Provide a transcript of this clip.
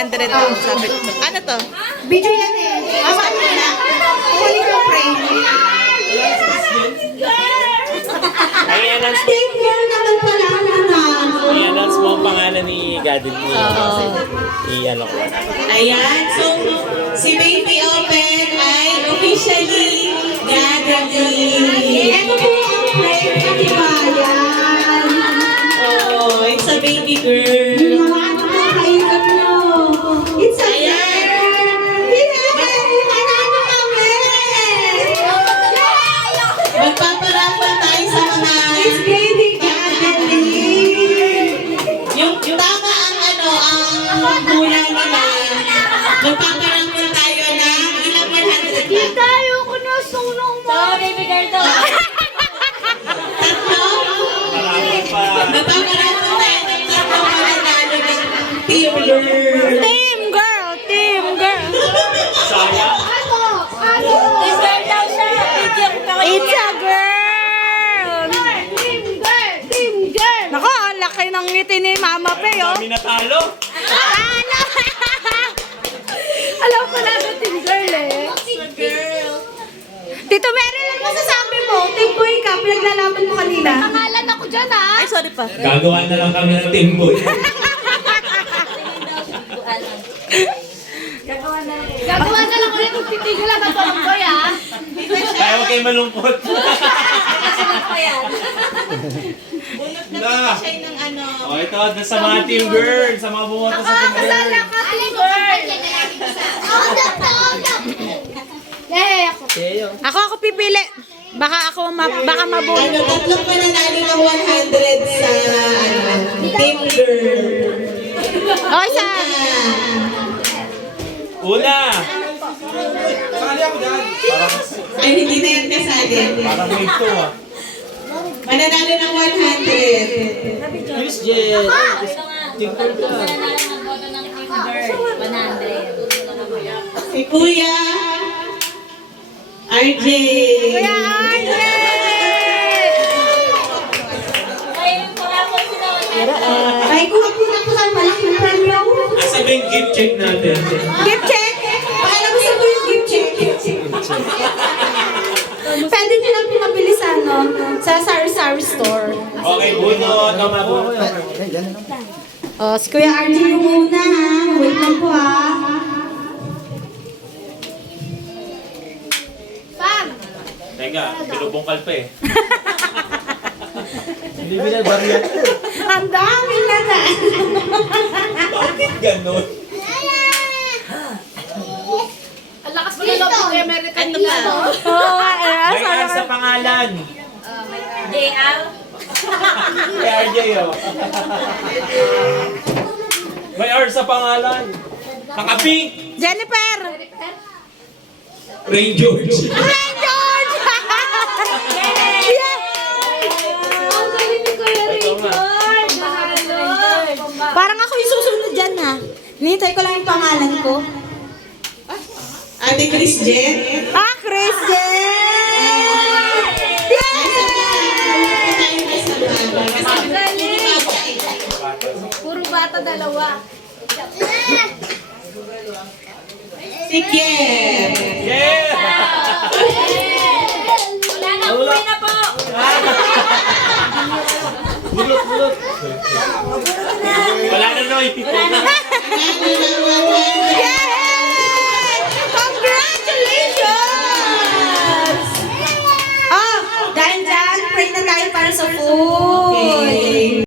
100 daw, sabi ko. Ano to? Video yan eh. Awan mo na. Huli ko frame. I-announce Thank you naman pala naman. I-announce mo ang pangalan ni Gadin ni i-ano ko. Ayan, so si Baby Open ay officially gathering. Ito po ang frame na tibayan. Oh, it's a baby girl. Ginawa ko na kaingat nyo. It's a girl. Manano kami. Magpaparapal tayo sa mga It's baby gathering. yung tama ang ang hula nila. Magpaparapal tayo ng ilang 100 pa. Tayo ko na sulong mo. Baby girl to. Tatlo? Marami pa. Magpaparapal tayo ng tatlo mananalo ng team girl. Team girl! Team girl! Sayang. This girl daw siya. It's a girl! Team girl. Nako, ang laki ng ngiti ni Mama Pe, oh. Dami natalo. Ano? Alam ko na ba team girl eh. Tito Mary, ano masasabi mo? Team boy ka, pinaglalaban mo kanina. Pangalan ako dyan ah. Ay, sorry pa. Gagawa na lang kami ng team boy. Gagawa na lang ulit. Titigil lang ang tulong ko ya. Kaya huwag kayo malungkot. Kasunod pa yan. Na. Siya ng ano. O ito, sa mga team girl, sa mga bumoto sa team girl. ka, team girl. Yay, ako. Ako pipili. Baka baka mabuhay. Ano, tatlong mananalo ng 100 sa team girl. O, isa. Una. Ay, hindi na yan kasali. Parang may ito ah. Mananalo ng 100. Yes, Jen. Team girl ka. Isa na lang ang boto ng team girl. 100. Si Kuya RJ. Kuya Arne! Ay, pangako sila. Ay, kuha po na ko sa malaking premyo. Asa ba yung gift check natin? Gift check? Pakilala mo sa po yung gift check. Pwede nyo lang pinabili sa sa sari-sari store. Okay, bunot. Tama bunot. O, si Kuya Kuya RJ yung una ha. Wait lang po ha. Teka, binubungkal pa eh. Hindi binabarya. Ang dami na na. Bakit ganun? Ang lakas mo na loob ko kay American Ano pa? Oo, May R sa pangalan. JR. May RJ oh. May R sa pangalan. Naka-pink. Jennifer! Ray George. Hi, George! Yeah! Ang galing ni Kuya Ito nga. Parang ako yung susunod dyan ha. Hinihintay ko lang yung pangalan ko. Ate Chris Jen. Ah, Christian! Puro bata dalawa. Si Kier. Yeah! Wala na, uwi na po. Bulot, bulot. Wala na, Noy. Mananalo ng 100. Yeah!